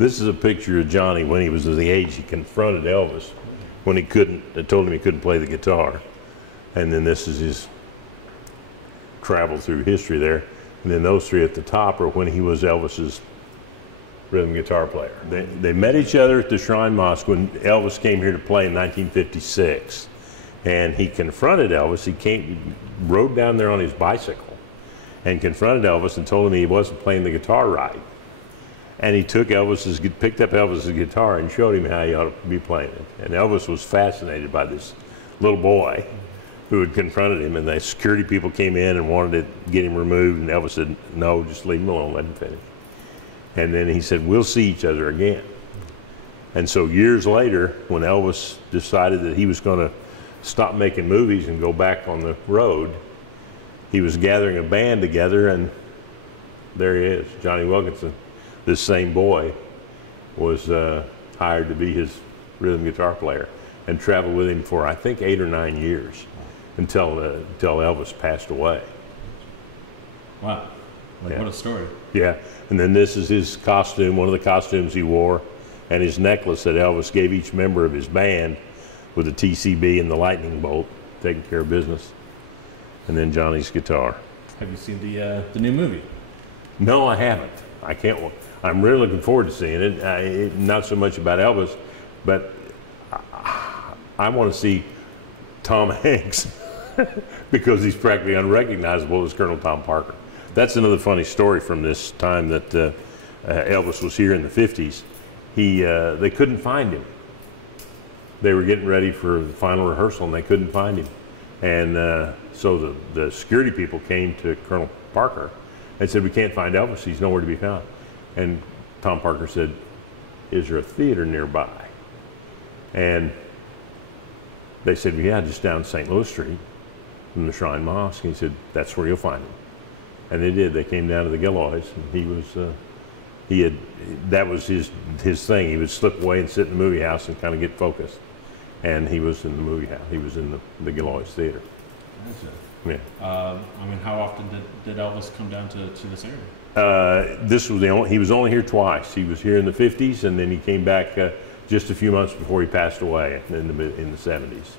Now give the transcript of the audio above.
This is a picture of Johnny when he was of the age he confronted Elvis when he couldn't, told him he couldn't play the guitar. And then this is his travel through history there. And then those three at the top are when he was Elvis's rhythm guitar player. They met each other at the Shrine Mosque when Elvis came here to play in 1956. And he confronted Elvis. He rode down there on his bicycle and confronted Elvis and told him he wasn't playing the guitar right. And he picked up Elvis's guitar and showed him how he ought to be playing it. And Elvis was fascinated by this little boy who had confronted him, and the security people came in and wanted to get him removed, and Elvis said, no, just leave him alone, let him finish. And then he said, we'll see each other again. And so years later, when Elvis decided that he was going to stop making movies and go back on the road, he was gathering a band together, and there he is, Johnny Wilkinson. This same boy was hired to be his rhythm guitar player and traveled with him for, I think, 8 or 9 years until Elvis passed away. Wow. Like, yeah. What a story. Yeah. And then this is his costume, one of the costumes he wore, and his necklace that Elvis gave each member of his band with the TCB and the lightning bolt, taking care of business. And then Johnny's guitar. Have you seen the new movie? No, I haven't. I can't. I'm really looking forward to seeing it. Not so much about Elvis, but I want to see Tom Hanks because he's practically unrecognizable as Colonel Tom Parker. That's another funny story from this time that Elvis was here in the 50s. They couldn't find him. They were getting ready for the final rehearsal, and they couldn't find him. And so the security people came to Colonel Parker and said, we can't find Elvis. He's nowhere to be found. And Tom Parker said, is there a theater nearby? And they said, yeah, just down St. Louis Street from the Shrine Mosque. And he said, that's where you'll find him. And they did. They came down to the Gilloys, and that was his thing. He would slip away and sit in the movie house and kind of get focused. And he was in the movie house. He was in the Gilloys Theater. That's it. Yeah. I mean, how often did Elvis come down to this area? He was only here twice. He was here in the 50s, and then he came back just a few months before he passed away in the 70s.